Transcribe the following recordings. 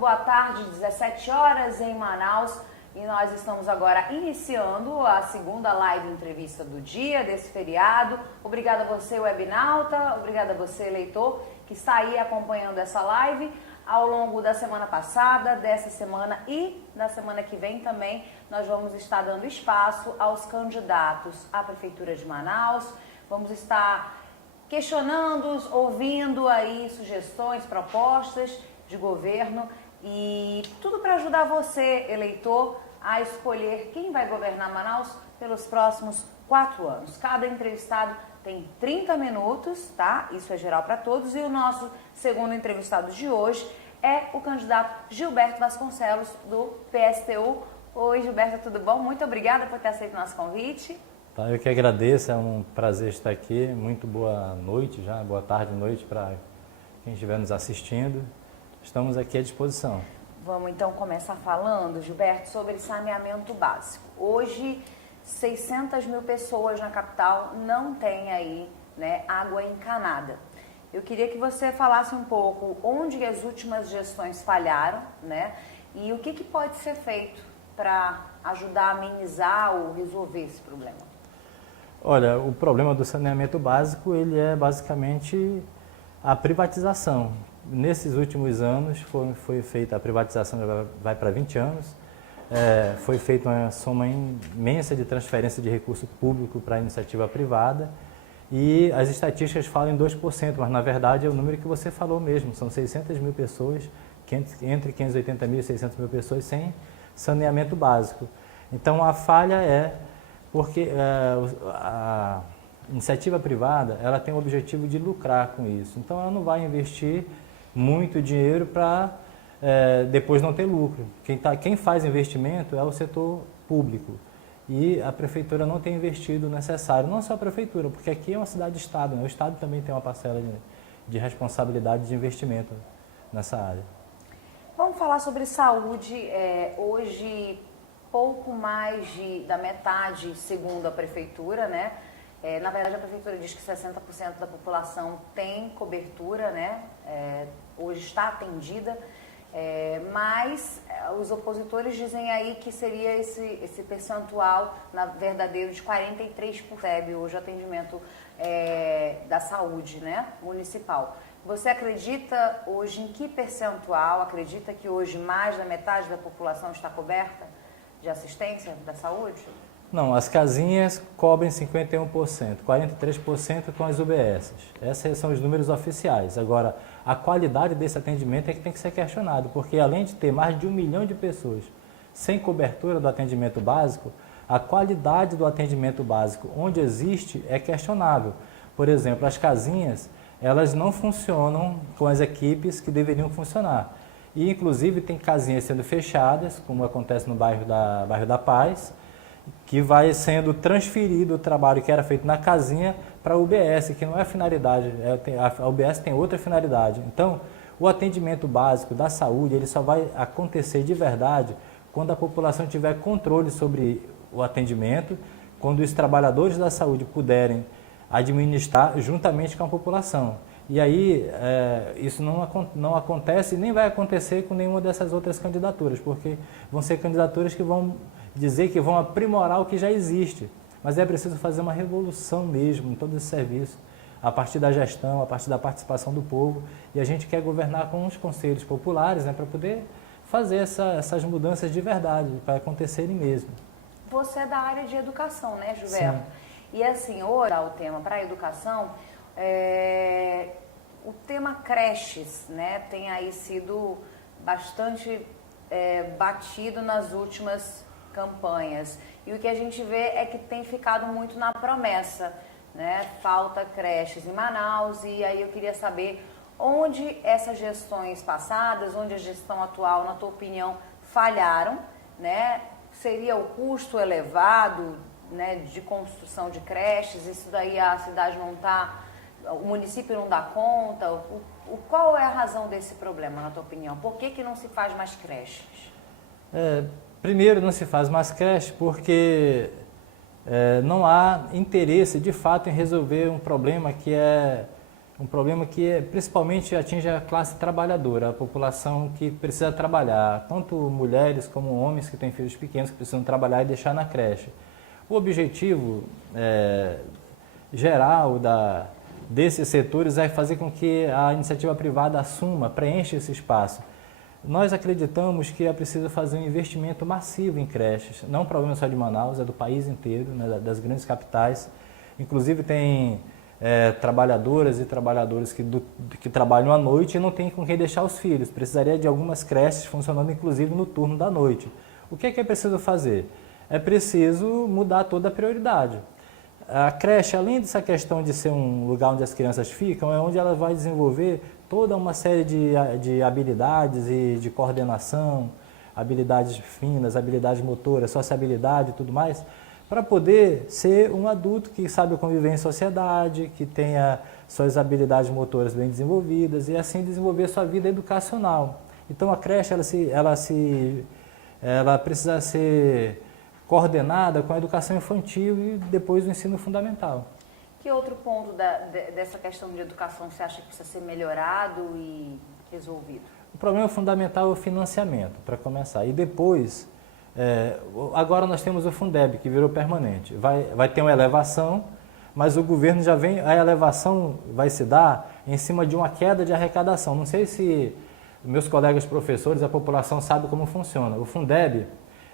boa tarde, 17 horas em Manaus. E nós estamos agora iniciando a segunda live entrevista do dia, desse feriado. Obrigada a você, webnauta, obrigada a você, eleitor, que está aí acompanhando essa live ao longo da semana passada, dessa semana e da semana que vem também. Nós vamos estar dando espaço aos candidatos à Prefeitura de Manaus. Vamos estar questionando-os, ouvindo aí sugestões, propostas de governo e tudo para ajudar você, eleitor, a escolher quem vai governar Manaus pelos próximos 4 anos. Cada entrevistado tem 30 minutos, tá? Isso é geral para todos. E o nosso segundo entrevistado de hoje é o candidato Gilberto Vasconcelos, do PSTU. Oi, Gilberto, tudo bom? Muito obrigada por ter aceito o nosso convite. Tá, eu que agradeço, é um prazer estar aqui. Muito boa noite já, boa tarde, noite para quem estiver nos assistindo. Estamos aqui à disposição. Vamos então começar falando, Gilberto, sobre saneamento básico. Hoje, 600 mil pessoas na capital não têm aí, né, água encanada. Eu queria que você falasse um pouco onde as últimas gestões falharam, né, e o que pode ser feito para ajudar a amenizar ou resolver esse problema. Olha, o problema do saneamento básico, ele é basicamente a privatização. Nesses últimos anos foi feita a privatização, vai para 20 anos, foi feita uma soma imensa de transferência de recurso público para a iniciativa privada e as estatísticas falam em 2%, mas na verdade é o número que você falou mesmo, são 600 mil pessoas, entre 580 mil e 600 mil pessoas sem saneamento básico. Então a falha é porque a iniciativa privada ela tem o objetivo de lucrar com isso, então ela não vai investir muito dinheiro para depois não ter lucro. Quem faz investimento é o setor público e a prefeitura não tem investido o necessário, não só a prefeitura, porque aqui é uma cidade-estado, né? O estado também tem uma parcela de responsabilidade de investimento nessa área. Vamos falar sobre saúde. Hoje, pouco mais da metade, segundo a prefeitura, né? Na verdade, a prefeitura diz que 60% da população tem cobertura, né? Hoje está atendida, mas os opositores dizem aí que seria esse percentual verdadeiro de 43% hoje o atendimento da saúde, né, municipal. Você acredita hoje em que percentual? Acredita que hoje mais da metade da população está coberta de assistência da saúde? Não, as casinhas cobrem 51%, 43% com as UBSs. Esses são os números oficiais. Agora, a qualidade desse atendimento é que tem que ser questionado, porque além de ter mais de 1 milhão de pessoas sem cobertura do atendimento básico, a qualidade do atendimento básico onde existe é questionável. Por exemplo, as casinhas, elas não funcionam com as equipes que deveriam funcionar. E, inclusive, tem casinhas sendo fechadas, como acontece no bairro da Paz, que vai sendo transferido o trabalho que era feito na casinha para a UBS, que não é a finalidade, a UBS tem outra finalidade. Então, o atendimento básico da saúde, ele só vai acontecer de verdade quando a população tiver controle sobre o atendimento, quando os trabalhadores da saúde puderem administrar juntamente com a população. E aí, isso não acontece e nem vai acontecer com nenhuma dessas outras candidaturas, porque vão ser candidaturas que vão dizer que vão aprimorar o que já existe. Mas é preciso fazer uma revolução mesmo em todo esse serviço, a partir da gestão, a partir da participação do povo. E a gente quer governar com os conselhos populares, né, para poder fazer essas mudanças de verdade, para acontecerem mesmo. Você é da área de educação, né, Gilberto? Sim. E assim, hoje o tema para a educação, o tema creches, né, tem aí sido bastante batido nas últimas campanhas. E o que a gente vê é que tem ficado muito na promessa, né? Falta creches em Manaus, e aí eu queria saber onde essas gestões passadas, onde a gestão atual, na tua opinião, falharam, né? Seria o custo elevado, né, de construção de creches? Isso daí a cidade não está, o município não dá conta? Qual é a razão desse problema, na tua opinião? Por que não se faz mais creches? Primeiro, não se faz mais creche porque não há interesse, de fato, em resolver um problema que é um problema que principalmente atinge a classe trabalhadora, a população que precisa trabalhar, tanto mulheres como homens que têm filhos pequenos que precisam trabalhar e deixar na creche. O objetivo geral desses setores é fazer com que a iniciativa privada assuma, preencha esse espaço. Nós acreditamos que é preciso fazer um investimento massivo em creches, não é um problema só de Manaus, é do país inteiro, né, das grandes capitais. Inclusive tem trabalhadoras e trabalhadores que trabalham à noite e não tem com quem deixar os filhos. Precisaria de algumas creches funcionando inclusive no turno da noite. O que é preciso fazer? É preciso mudar toda a prioridade. A creche, além dessa questão de ser um lugar onde as crianças ficam, é onde ela vai desenvolver toda uma série de habilidades e de coordenação, habilidades finas, habilidades motoras, sociabilidade e tudo mais, para poder ser um adulto que sabe conviver em sociedade, que tenha suas habilidades motoras bem desenvolvidas e assim desenvolver sua vida educacional. Então a creche ela precisa ser coordenada com a educação infantil e depois o ensino fundamental. Que outro ponto dessa questão de educação você acha que precisa ser melhorado e resolvido? O problema fundamental é o financiamento, para começar. E depois, agora nós temos o Fundeb, que virou permanente. Vai ter uma elevação, mas o governo já vem, a elevação vai se dar em cima de uma queda de arrecadação. Não sei se meus colegas professores, a população sabe como funciona. O Fundeb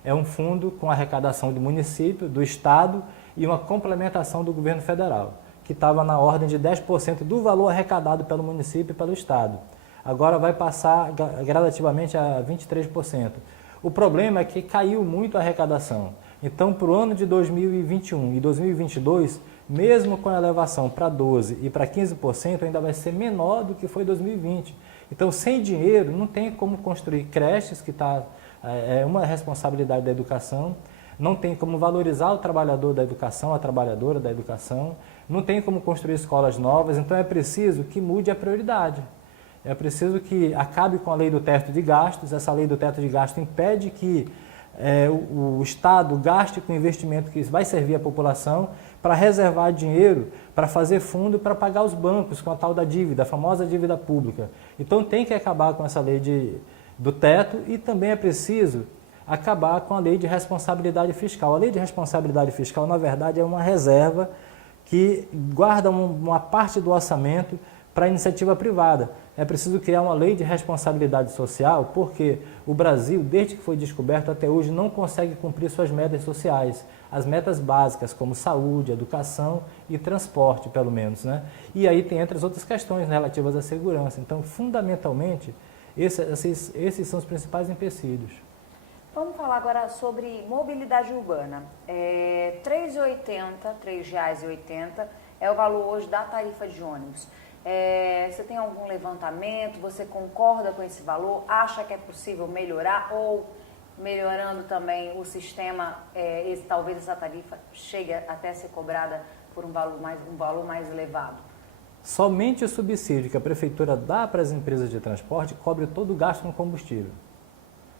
é um fundo com arrecadação do município, do estado e uma complementação do governo federal, que estava na ordem de 10% do valor arrecadado pelo município e pelo estado. Agora vai passar gradativamente a 23%. O problema é que caiu muito a arrecadação. Então, para o ano de 2021 e 2022, mesmo com a elevação para 12% e para 15%, ainda vai ser menor do que foi 2020. Então, sem dinheiro, não tem como construir creches, que é uma responsabilidade da educação, não tem como valorizar o trabalhador da educação, a trabalhadora da educação, não tem como construir escolas novas, então é preciso que mude a prioridade. É preciso que acabe com a lei do teto de gastos. Essa lei do teto de gastos impede que o Estado gaste com investimento que vai servir à população para reservar dinheiro, para fazer fundo para pagar os bancos com a tal da dívida, a famosa dívida pública. Então tem que acabar com essa lei do teto e também é preciso acabar com a lei de responsabilidade fiscal. A lei de responsabilidade fiscal, na verdade, é uma reserva que guarda uma parte do orçamento para a iniciativa privada. É preciso criar uma lei de responsabilidade social, porque o Brasil, desde que foi descoberto até hoje, não consegue cumprir suas metas sociais. As metas básicas, como saúde, educação e transporte, pelo menos, né? E aí tem entre as outras questões, né, relativas à segurança. Então, fundamentalmente, esses são os principais empecilhos. Vamos falar agora sobre mobilidade urbana. R$ 3,80 é o valor hoje da tarifa de ônibus. Você tem algum levantamento? Você concorda com esse valor? Acha que é possível melhorar ou, melhorando também o sistema, talvez essa tarifa chegue até a ser cobrada por um valor mais elevado? Somente o subsídio que a prefeitura dá para as empresas de transporte cobre todo o gasto com combustível.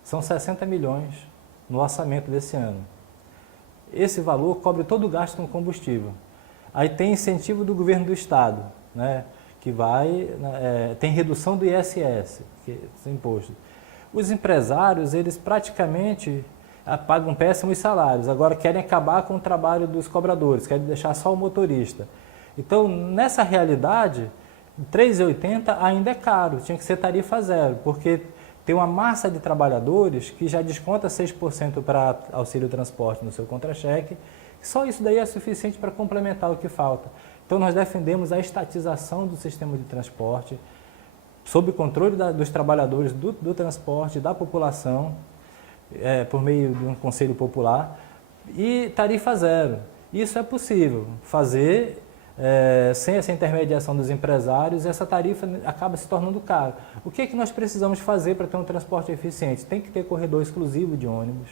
São 60 milhões no orçamento desse ano. Esse valor cobre todo o gasto com combustível. Aí tem incentivo do governo do estado, né, que tem redução do ISS, que é imposto. Os empresários, eles praticamente pagam péssimos salários, agora querem acabar com o trabalho dos cobradores, querem deixar só o motorista. Então, nessa realidade, R$ 3,80 ainda é caro, tinha que ser tarifa zero, porque tem uma massa de trabalhadores que já desconta 6% para auxílio transporte no seu contra-cheque, só isso daí é suficiente para complementar o que falta. Então nós defendemos a estatização do sistema de transporte, sob o controle dos trabalhadores do transporte, da população, por meio de um conselho popular, e tarifa zero. Isso é possível fazer sem essa intermediação dos empresários, essa tarifa acaba se tornando cara. O que é que nós precisamos fazer para ter um transporte eficiente? Tem que ter corredor exclusivo de ônibus,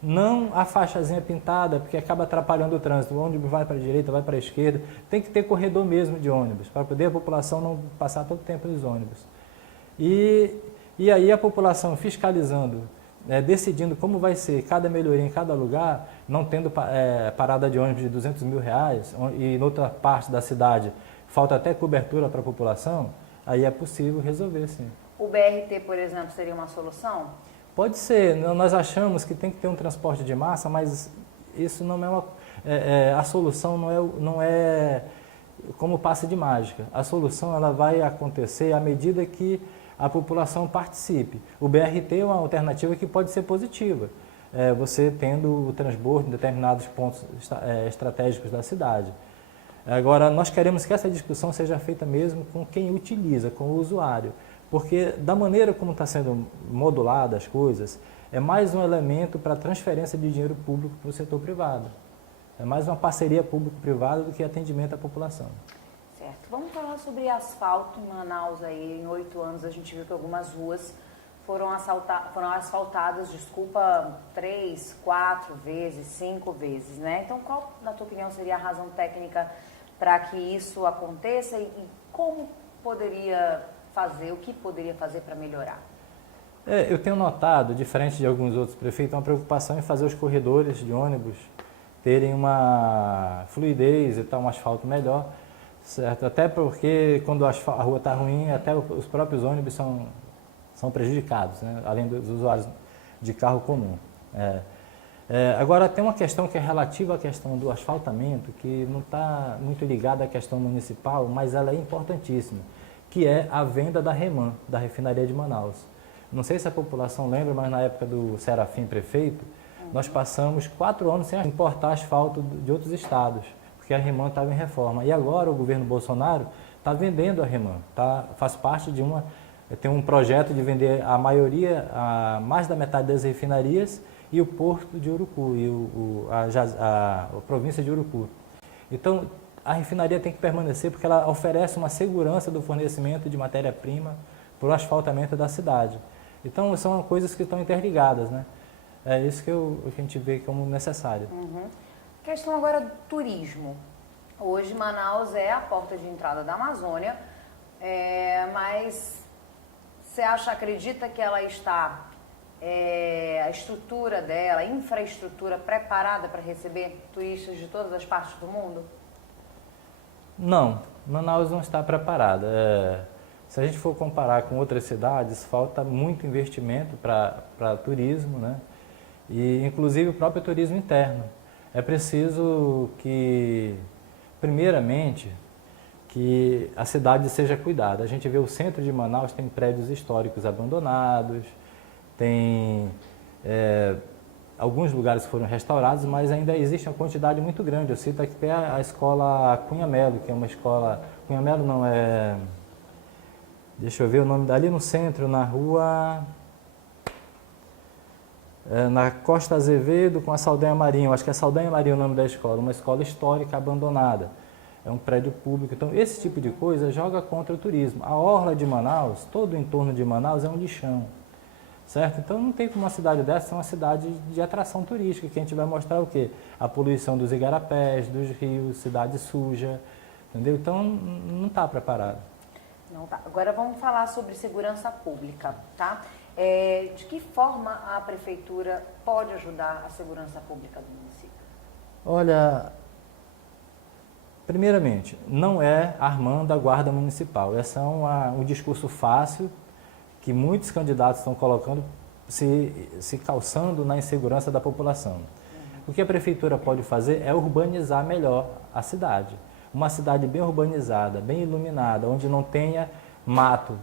não a faixazinha pintada, porque acaba atrapalhando o trânsito. O ônibus vai para a direita, vai para a esquerda. Tem que ter corredor mesmo de ônibus, para poder a população não passar todo o tempo nos ônibus. E aí a população fiscalizando, decidindo como vai ser cada melhoria em cada lugar, não tendo parada de ônibus de R$ 200 mil, e em outra parte da cidade falta até cobertura para a população, aí é possível resolver, sim. O BRT, por exemplo, seria uma solução? Pode ser, nós achamos que tem que ter um transporte de massa, mas isso não é a solução não é como passe de mágica. A solução ela vai acontecer à medida que a população participe. O BRT é uma alternativa que pode ser positiva, você tendo o transbordo em determinados pontos estratégicos da cidade. Agora, nós queremos que essa discussão seja feita mesmo com quem utiliza, com o usuário, porque da maneira como está sendo modulada as coisas, é mais um elemento para transferência de dinheiro público para o setor privado. É mais uma parceria público-privada do que atendimento à população. Certo. Vamos falar sobre asfalto em Manaus. Aí, em 8 anos, a gente viu que algumas ruas foram asfaltadas, 3, 4 vezes, 5 vezes, né? Então, qual, na tua opinião, seria a razão técnica para que isso aconteça e como poderia fazer, o que poderia fazer para melhorar? Eu tenho notado, diferente de alguns outros prefeitos, uma preocupação em fazer os corredores de ônibus terem uma fluidez e tal, um asfalto melhor, certo? Até porque quando a rua está ruim, até os próprios ônibus são prejudicados, né? Além dos usuários de carro comum. Agora, tem uma questão que é relativa à questão do asfaltamento, que não está muito ligada à questão municipal, mas ela é importantíssima, que é a venda da REMAN, da refinaria de Manaus. Não sei se a população lembra, mas na época do Serafim prefeito, nós passamos 4 anos sem importar asfalto de outros estados, porque a REMAN estava em reforma. E agora o governo Bolsonaro está vendendo a REMAN, faz parte tem um projeto de vender a maioria, mais da metade das refinarias e o porto de Urucu, e a província de Urucu. Então, a refinaria tem que permanecer porque ela oferece uma segurança do fornecimento de matéria-prima para o asfaltamento da cidade. Então, são coisas que estão interligadas, né? É isso que a gente vê como necessário. Uhum. Questão agora do turismo. Hoje, Manaus é a porta de entrada da Amazônia, mas você acredita que ela está, a estrutura dela, a infraestrutura preparada para receber turistas de todas as partes do mundo? Não, Manaus não está preparada. Se a gente for comparar com outras cidades, falta muito investimento para turismo, né? E inclusive o próprio turismo interno. É preciso que, primeiramente, que a cidade seja cuidada. A gente vê o centro de Manaus tem prédios históricos abandonados, tem alguns lugares que foram restaurados, mas ainda existe uma quantidade muito grande. Eu cito aqui a escola Cunha Melo, que é uma escola... Cunha Melo não é... Deixa eu ver o nome dali no centro, na rua... na Costa Azevedo com a Saldanha Marinho. Acho que é Saldanha Marinho o nome da escola. Uma escola histórica abandonada. É um prédio público. Então, esse tipo de coisa joga contra o turismo. A orla de Manaus, todo o entorno de Manaus é um lixão. Certo? Então, não tem como uma cidade dessa ser uma cidade de atração turística, que a gente vai mostrar o quê? A poluição dos igarapés, dos rios, cidade suja, entendeu? Então, não está preparado. Não tá. Agora, vamos falar sobre segurança pública, tá? De que forma a prefeitura pode ajudar a segurança pública do município? Olha, primeiramente, não é armando a guarda municipal. Esse é um discurso fácil, que muitos candidatos estão colocando, se calçando na insegurança da população. O que a prefeitura pode fazer é urbanizar melhor a cidade. Uma cidade bem urbanizada, bem iluminada, onde não tenha mato,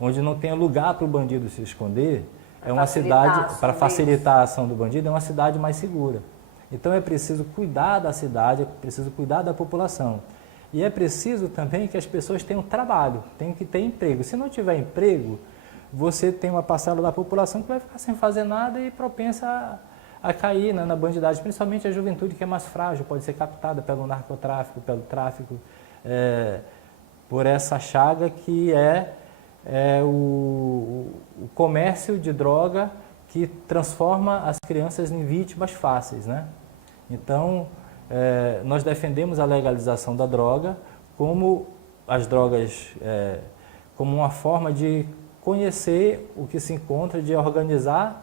onde não tenha lugar para o bandido se esconder, é uma cidade, para facilitar a ação do bandido, é uma cidade mais segura. Então é preciso cuidar da cidade, é preciso cuidar da população. E é preciso também que as pessoas tenham trabalho, tenham que ter emprego. Se não tiver emprego, você tem uma parcela da população que vai ficar sem fazer nada e propensa a cair, né, na bandidagem, principalmente a juventude, que é mais frágil, pode ser captada pelo narcotráfico, pelo tráfico, por essa chaga que é o comércio de droga, que transforma as crianças em vítimas fáceis, né? Então, nós defendemos a legalização da droga como as drogas, como uma forma de conhecer o que se encontra, de organizar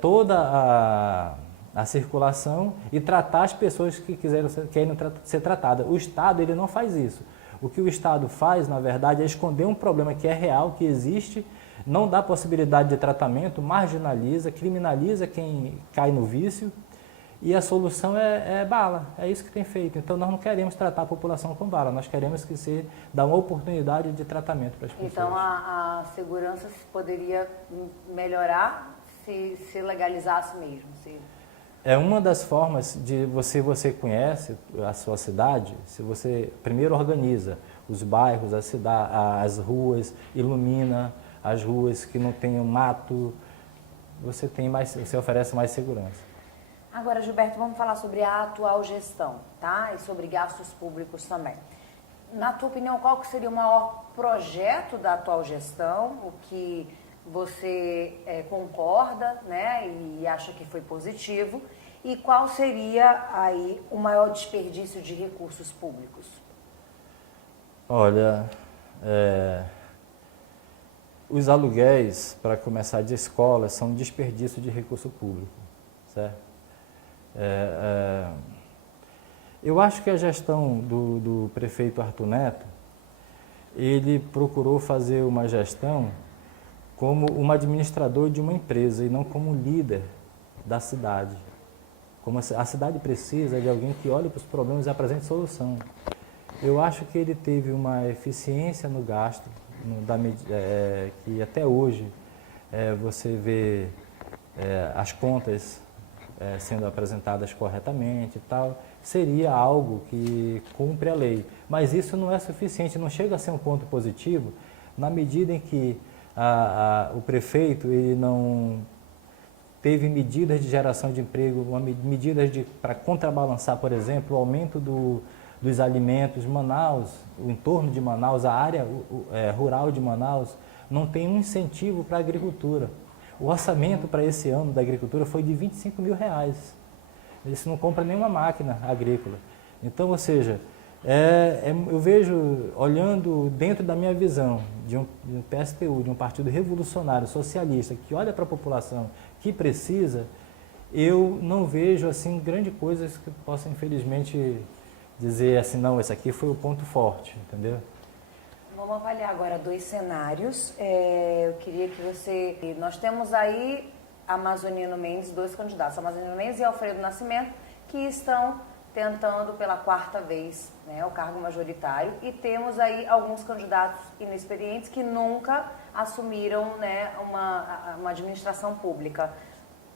toda a circulação e tratar as pessoas que querem ser tratadas. O Estado ele não faz isso. O que o Estado faz, na verdade, é esconder um problema que é real, que existe, não dá possibilidade de tratamento, marginaliza, criminaliza quem cai no vício, e a solução é bala, é isso que tem feito. Então nós não queremos tratar a população com bala, nós queremos que se dá uma oportunidade de tratamento para as pessoas. Então a segurança poderia melhorar se legalizasse mesmo? É uma das formas de você conhece a sua cidade, se você primeiro organiza os bairros, as ruas, ilumina as ruas que não tenham mato, você oferece mais segurança. Agora, Gilberto, vamos falar sobre a atual gestão, tá? E sobre gastos públicos também. Na tua opinião, qual que seria o maior projeto da atual gestão, o que você concorda, né, e acha que foi positivo, e qual seria aí o maior desperdício de recursos públicos? Olha, os aluguéis, para começar, de escolas são um desperdício de recurso público, certo? Eu acho que a gestão do prefeito Arthur Neto, ele procurou fazer uma gestão como um administrador de uma empresa e não como líder da cidade. Como a cidade precisa de alguém que olhe para os problemas e apresente solução. Eu acho que ele teve uma eficiência no gasto, que até hoje você vê as contas sendo apresentadas corretamente e tal, seria algo que cumpre a lei. Mas isso não é suficiente, não chega a ser um ponto positivo, na medida em que o prefeito ele não teve medidas de geração de emprego, medidas para contrabalançar, por exemplo, o aumento dos alimentos. Manaus, o entorno de Manaus, a área rural de Manaus, não tem um incentivo para a agricultura. O orçamento para esse ano da agricultura foi de R$25 mil. Isso não compra nenhuma máquina agrícola. Então, ou seja, eu vejo, olhando dentro da minha visão de um PSTU, de um partido revolucionário, socialista, que olha para a população que precisa, eu não vejo assim grande coisas que possa, infelizmente, dizer assim, não, esse aqui foi o ponto forte, entendeu? Vamos avaliar agora dois cenários. Eu queria que você... Nós temos aí Amazonino Mendes, dois candidatos, Amazonino Mendes e Alfredo Nascimento, que estão tentando pela quarta vez, né, o cargo majoritário, e temos aí alguns candidatos inexperientes que nunca assumiram, né, uma administração pública.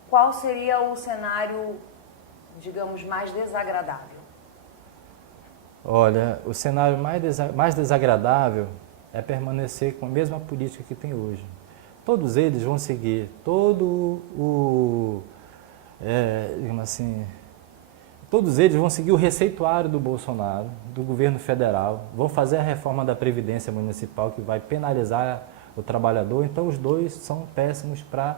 Qual seria o cenário, digamos, mais desagradável? Olha, o cenário mais desagradável é permanecer com a mesma política que tem hoje. Todos eles vão seguir digamos assim, todos eles vão seguir o receituário do Bolsonaro, do governo federal, vão fazer a reforma da Previdência Municipal que vai penalizar o trabalhador. Então os dois são péssimos para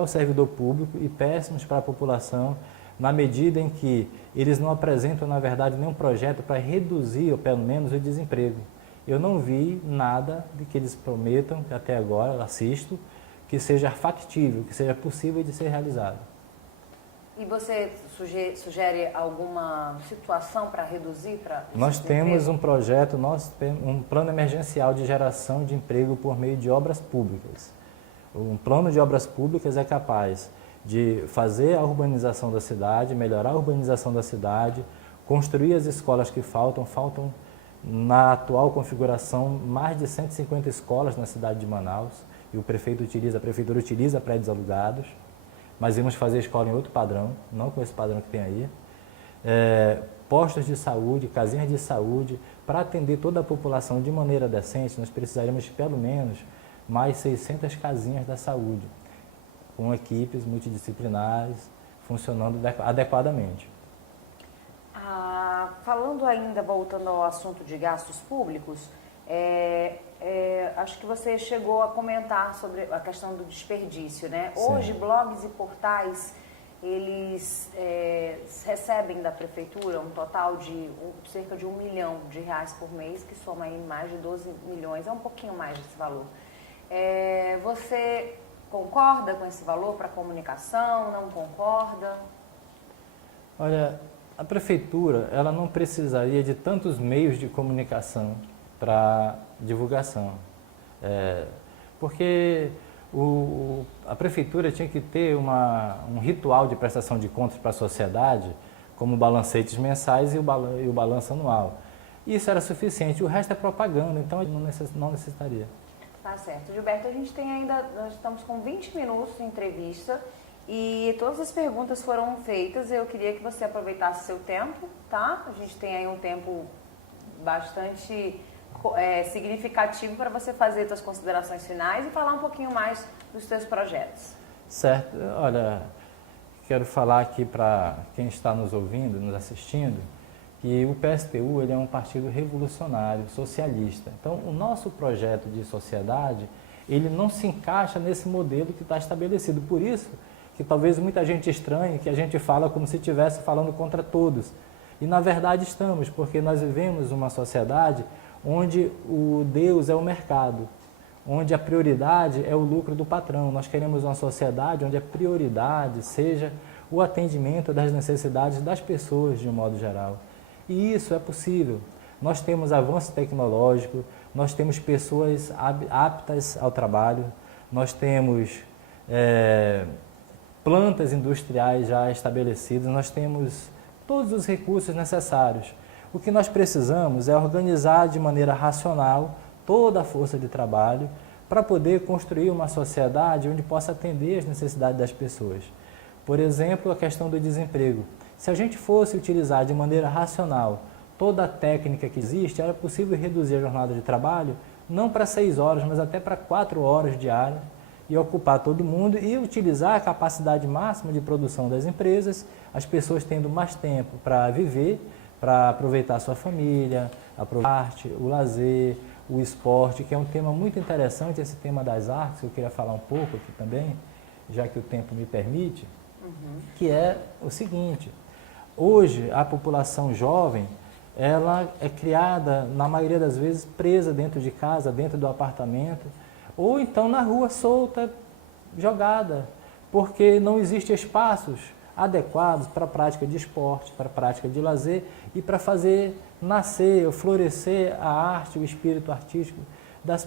o servidor público e péssimos para a população, na medida em que eles não apresentam, na verdade, nenhum projeto para reduzir, ou pelo menos, o desemprego. Eu não vi nada de que eles prometam, que até agora eu assisto, que seja factível, que seja possível de ser realizado. E você sugere alguma situação para reduzir? Nós temos um projeto, um plano emergencial de geração de emprego por meio de obras públicas. Um plano de obras públicas é capaz de fazer a urbanização da cidade, melhorar a urbanização da cidade, construir as escolas que faltam na atual configuração mais de 150 escolas na cidade de Manaus, e a prefeitura utiliza prédios alugados, mas vamos fazer escola em outro padrão, não com esse padrão que tem aí. Postos de saúde, casinhas de saúde, para atender toda a população de maneira decente, nós precisaríamos pelo menos mais 600 casinhas da saúde, com equipes multidisciplinares, funcionando adequadamente. Falando ainda, voltando ao assunto de gastos públicos, acho que você chegou a comentar sobre a questão do desperdício, né? Sim. Hoje, blogs e portais, eles recebem da prefeitura um total de cerca de R$1 milhão por mês, que soma aí mais de 12 milhões, é um pouquinho mais desse valor. Você concorda com esse valor para comunicação? Não concorda? Olha, A prefeitura, ela não precisaria de tantos meios de comunicação para divulgação. Porque a prefeitura tinha que ter um ritual de prestação de contas para a sociedade, como balancetes mensais e o balanço anual. Isso era suficiente, o resto é propaganda, então não necessitaria. Tá certo. Gilberto, nós estamos com 20 minutos de entrevista e todas as perguntas foram feitas. Eu queria que você aproveitasse seu tempo, tá? A gente tem aí um tempo bastante significativo para você fazer suas considerações finais e falar um pouquinho mais dos seus projetos. Certo. Olha, quero falar aqui para quem está nos ouvindo, nos assistindo, que o PSTU ele é um partido revolucionário, socialista. Então, o nosso projeto de sociedade, ele não se encaixa nesse modelo que está estabelecido. Por isso que talvez muita gente estranhe que a gente fala como se estivesse falando contra todos. E, na verdade, estamos, porque nós vivemos uma sociedade onde o Deus é o mercado, onde a prioridade é o lucro do patrão. Nós queremos uma sociedade onde a prioridade seja o atendimento das necessidades das pessoas, de um modo geral. E isso é possível. Nós temos avanço tecnológico, nós temos pessoas aptas ao trabalho, nós temos plantas industriais já estabelecidas, nós temos todos os recursos necessários. O que nós precisamos é organizar de maneira racional toda a força de trabalho para poder construir uma sociedade onde possa atender as necessidades das pessoas. Por exemplo, a questão do desemprego. Se a gente fosse utilizar de maneira racional toda a técnica que existe, era possível reduzir a jornada de trabalho não para 6 horas, mas até para 4 horas diárias e ocupar todo mundo e utilizar a capacidade máxima de produção das empresas, as pessoas tendo mais tempo para viver, para aproveitar a sua família, aproveitar a arte, o lazer, o esporte, que é um tema muito interessante, esse tema das artes, que eu queria falar um pouco aqui também, já que o tempo me permite, que é o seguinte: hoje a população jovem, ela é criada, na maioria das vezes, presa dentro de casa, dentro do apartamento, ou então na rua solta, jogada, porque não existem espaços adequados para a prática de esporte, para a prática de lazer e para fazer nascer, florescer a arte, o espírito artístico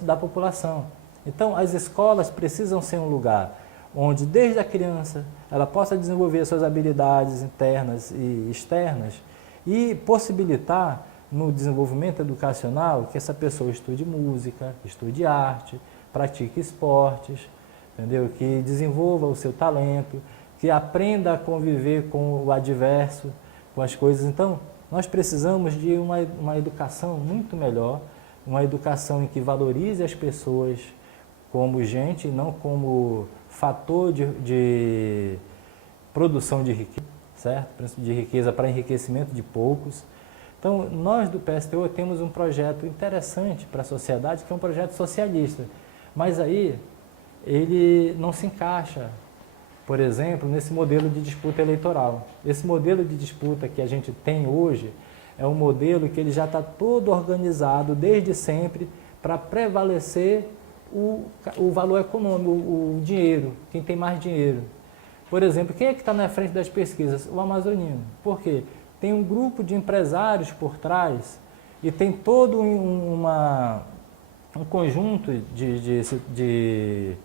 da população. Então, as escolas precisam ser um lugar onde, desde a criança, ela possa desenvolver suas habilidades internas e externas e possibilitar, no desenvolvimento educacional, que essa pessoa estude música, estude arte, pratique esportes, entendeu? Que desenvolva o seu talento, que aprenda a conviver com o adverso, com as coisas. Então, nós precisamos de uma educação muito melhor, uma educação em que valorize as pessoas como gente, não como fator de produção de riqueza, certo? De riqueza para enriquecimento de poucos. Então, nós do PSTU temos um projeto interessante para a sociedade, que é um projeto socialista, mas aí ele não se encaixa, por exemplo, nesse modelo de disputa eleitoral. Esse modelo de disputa que a gente tem hoje é um modelo que ele já está todo organizado desde sempre para prevalecer o valor econômico, o dinheiro, quem tem mais dinheiro. Por exemplo, quem é que está na frente das pesquisas? O amazonino. Por quê? Tem um grupo de empresários por trás e tem todo um conjunto de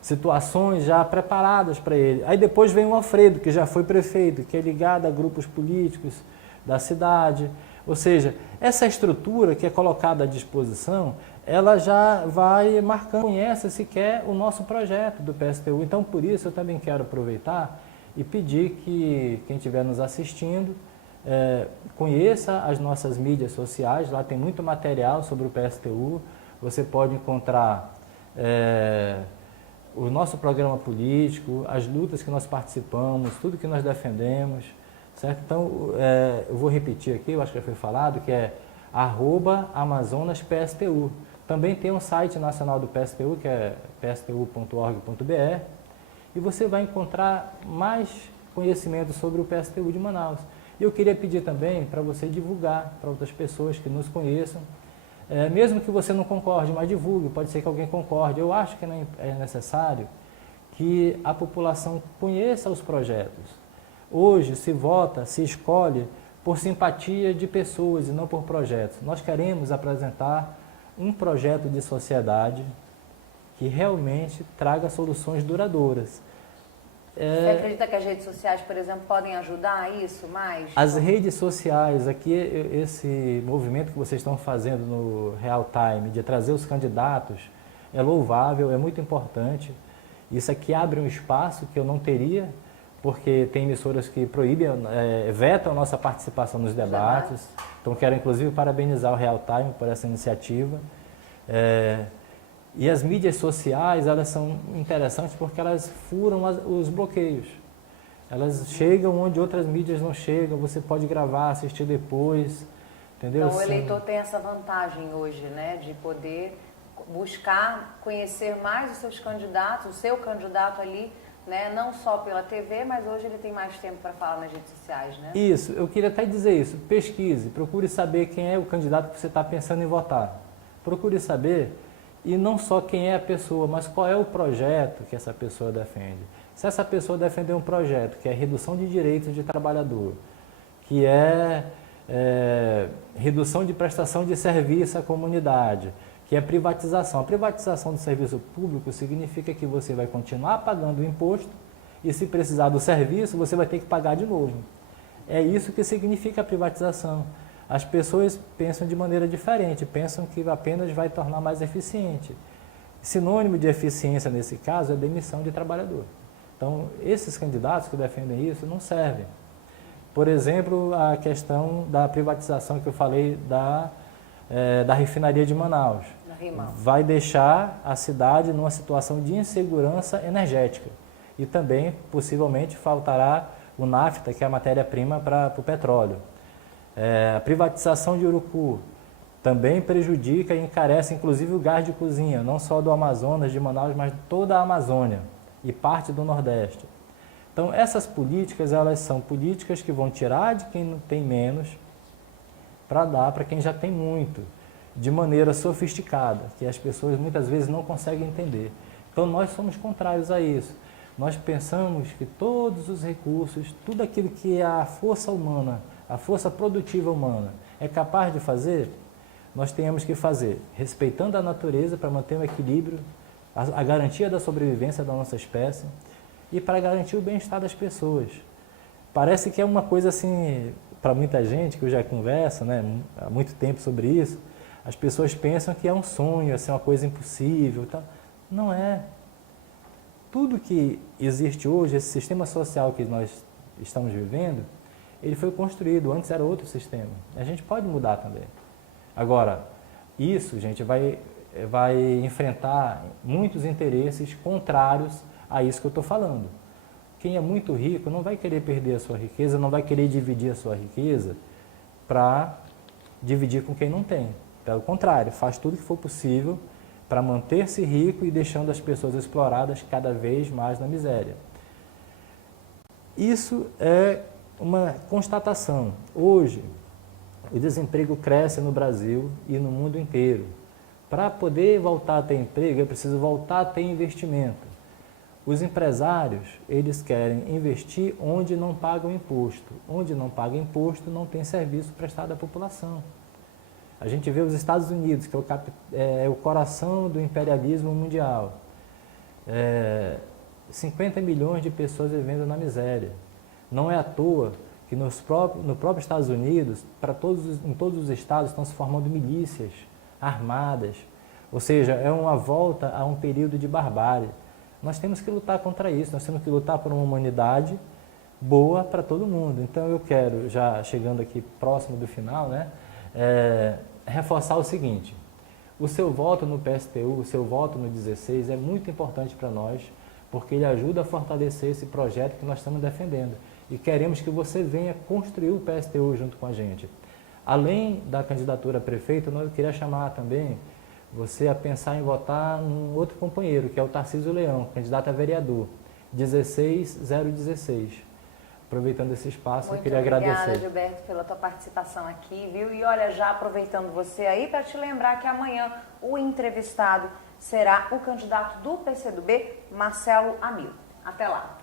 situações já preparadas para ele. Aí depois vem o Alfredo, que já foi prefeito, que é ligado a grupos políticos da cidade. Ou seja, essa estrutura que é colocada à disposição, ela já vai marcando, conhece sequer o nosso projeto do PSTU. Então, por isso, eu também quero aproveitar e pedir que quem estiver nos assistindo conheça as nossas mídias sociais. Lá tem muito material sobre o PSTU. Você pode encontrar o nosso programa político, as lutas que nós participamos, tudo que nós defendemos, certo? Então, eu vou repetir aqui, eu acho que já foi falado, que é @AmazonasPSTU. Também tem um site nacional do PSTU, que é pstu.org.br, e você vai encontrar mais conhecimento sobre o PSTU de Manaus. E eu queria pedir também para você divulgar para outras pessoas que nos conheçam, mesmo que você não concorde, mas divulgue, pode ser que alguém concorde. Eu acho que é necessário que a população conheça os projetos. Hoje se vota, se escolhe por simpatia de pessoas e não por projetos. Nós queremos apresentar um projeto de sociedade que realmente traga soluções duradouras. Você acredita que as redes sociais, por exemplo, podem ajudar a isso mais? As redes sociais, aqui, esse movimento que vocês estão fazendo no Real Time, de trazer os candidatos, é louvável, é muito importante. Isso aqui abre um espaço que eu não teria, porque tem emissoras que proíbem, vetam a nossa participação nos debates. Então, quero, inclusive, parabenizar o Real Time por essa iniciativa. E as mídias sociais, elas são interessantes porque elas furam os bloqueios. Elas chegam onde outras mídias não chegam, você pode gravar, assistir depois, entendeu? Então o eleitor tem essa vantagem hoje, né, de poder buscar conhecer mais os seus candidatos, o seu candidato ali, né, não só pela TV, mas hoje ele tem mais tempo para falar nas redes sociais, né? Isso, eu queria até dizer isso, pesquise, procure saber quem é o candidato que você está pensando em votar. Procure saber, e não só quem é a pessoa, mas qual é o projeto que essa pessoa defende. Se essa pessoa defender um projeto que é redução de direitos de trabalhador, que é redução de prestação de serviço à comunidade, que é privatização. A privatização do serviço público significa que você vai continuar pagando o imposto e, se precisar do serviço, você vai ter que pagar de novo. É isso que significa a privatização. As pessoas pensam de maneira diferente, pensam que apenas vai tornar mais eficiente. Sinônimo de eficiência nesse caso é demissão de trabalhador. Então, esses candidatos que defendem isso não servem. Por exemplo, a questão da privatização que eu falei da refinaria de Manaus. Vai deixar a cidade numa situação de insegurança energética. E também, possivelmente, faltará o nafta, que é a matéria-prima para o petróleo. A privatização de Urucu também prejudica e encarece, inclusive, o gás de cozinha, não só do Amazonas, de Manaus, mas de toda a Amazônia e parte do Nordeste. Então, essas políticas, elas são políticas que vão tirar de quem não tem menos para dar para quem já tem muito, de maneira sofisticada, que as pessoas muitas vezes não conseguem entender. Então, nós somos contrários a isso. Nós pensamos que todos os recursos, tudo aquilo que a força humana, a força produtiva humana é capaz de fazer, nós temos que fazer respeitando a natureza para manter o equilíbrio, a garantia da sobrevivência da nossa espécie e para garantir o bem-estar das pessoas. Parece que é uma coisa assim, para muita gente que eu já converso, né, há muito tempo sobre isso, as pessoas pensam que é um sonho, assim, uma coisa impossível. Tá? Não é. Tudo que existe hoje, esse sistema social que nós estamos vivendo, ele foi construído, antes era outro sistema. A gente pode mudar também. Agora, isso, gente, vai enfrentar muitos interesses contrários a isso que eu estou falando. Quem é muito rico não vai querer perder a sua riqueza, não vai querer dividir a sua riqueza para dividir com quem não tem. Pelo contrário, faz tudo que for possível para manter-se rico e deixando as pessoas exploradas cada vez mais na miséria. Isso é uma constatação. Hoje, o desemprego cresce no Brasil e no mundo inteiro. Para poder voltar a ter emprego, é preciso voltar a ter investimento. Os empresários, eles querem investir onde não pagam imposto. Onde não paga imposto, não tem serviço prestado à população. A gente vê os Estados Unidos, que é o coração do imperialismo mundial. 50 milhões de pessoas vivendo na miséria. Não é à toa que no próprio Estados Unidos, em todos os estados, estão se formando milícias armadas. Ou seja, é uma volta a um período de barbárie. Nós temos que lutar contra isso, nós temos que lutar por uma humanidade boa para todo mundo. Então eu quero, já chegando aqui próximo do final, né, reforçar o seguinte: o seu voto no PSTU, o seu voto no 16 é muito importante para nós, porque ele ajuda a fortalecer esse projeto que nós estamos defendendo. E queremos que você venha construir o PSTU junto com a gente. Além da candidatura a prefeito, eu queria chamar também você a pensar em votar num outro companheiro, que é o Tarcísio Leão, candidato a vereador, 16016. Aproveitando esse espaço, eu queria agradecer. Muito obrigada, Gilberto, pela tua participação aqui, viu? E olha, já aproveitando você aí, para te lembrar que amanhã o entrevistado será o candidato do PCdoB, Marcelo Hamilton. Até lá.